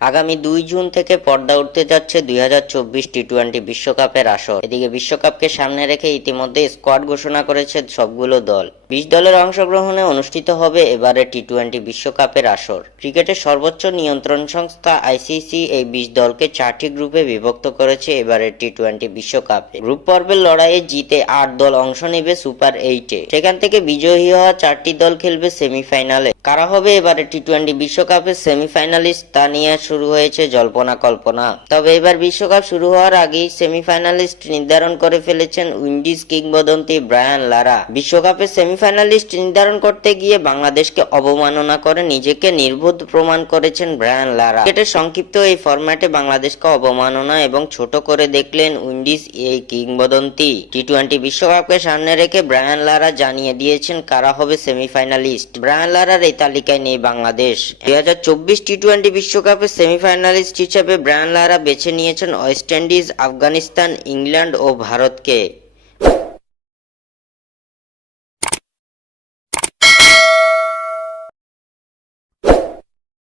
আগামী ২ জুন থেকে পর্দা উঠতে যাচ্ছে ২০২৪ টি-টোয়েন্টি বিশ্বকাপের আসর। এদিকে বিশ্বকাপকে সামনে রেখে ইতিমধ্যে স্কোয়াড ঘোষণা করেছে সবগুলো দল। ২০ দলের অংশগ্রহণে অনুষ্ঠিত হবে এবারে টি-টোয়েন্টি বিশ্বকাপের আসর। ক্রিকেটের সর্বোচ্চ নিয়ন্ত্রণ সংস্থা আইসিসি এই ২০ দলকে ৪টি গ্রুপে বিভক্ত করেছে এবারের টি-টোয়েন্টি বিশ্বকাপে। গ্রুপ পর্বের লড়াইয়ে জিতে ৮ দল অংশ নেবে সুপার 8-এ। সেখান থেকে বিজয়ী হওয়া ৪টি দল খেলবে সেমিফাইনালে। কারা হবে এবারে টি-টোয়েন্টি বিশ্বকাপের সেমিফাইনালিস্ট তা নিয়ে শুরু হয়েছে জল্পনা কল্পনা। তবে এবার বিশ্বকাপ শুরু হওয়ার আগেই সেমিফাইনালিস্ট নির্ধারণ করে ফেলেছেন উইন্ডিজ কিংবদন্তি ব্রায়ান লারা। বিশ্বকাপের সেমিফাইনালিস্ট নির্ধারণ করতে গিয়ে বাংলাদেশকে অবমাননা করে নিজেকে নির্বোধ প্রমাণ করেছেন ব্রায়ান লারা। ক্রিকেটের সংক্ষিপ্ত এই ফরম্যাটে বাংলাদেশকে অবমাননা এবং ছোট করে দেখলেন উইন্ডিজ এই কিংবদন্তি। টি-টোয়েন্টি বিশ্বকাপকে সামনে রেখে ব্রায়ান লারা জানিয়ে দিয়েছেন কারা হবে সেমিফাইনালিস্ট। ব্রায়ান লারার এই তালিকায় নেই বাংলাদেশ। ২০২৪ টি-টোয়েন্টি বিশ্বকাপের সেমিফাইনালিস্ট হিসেবে ব্রায়ান লারা বেছে নিয়েছেন ওয়েস্ট ইন্ডিজ, আফগানিস্তান, ইংল্যান্ড ও ভারতকে।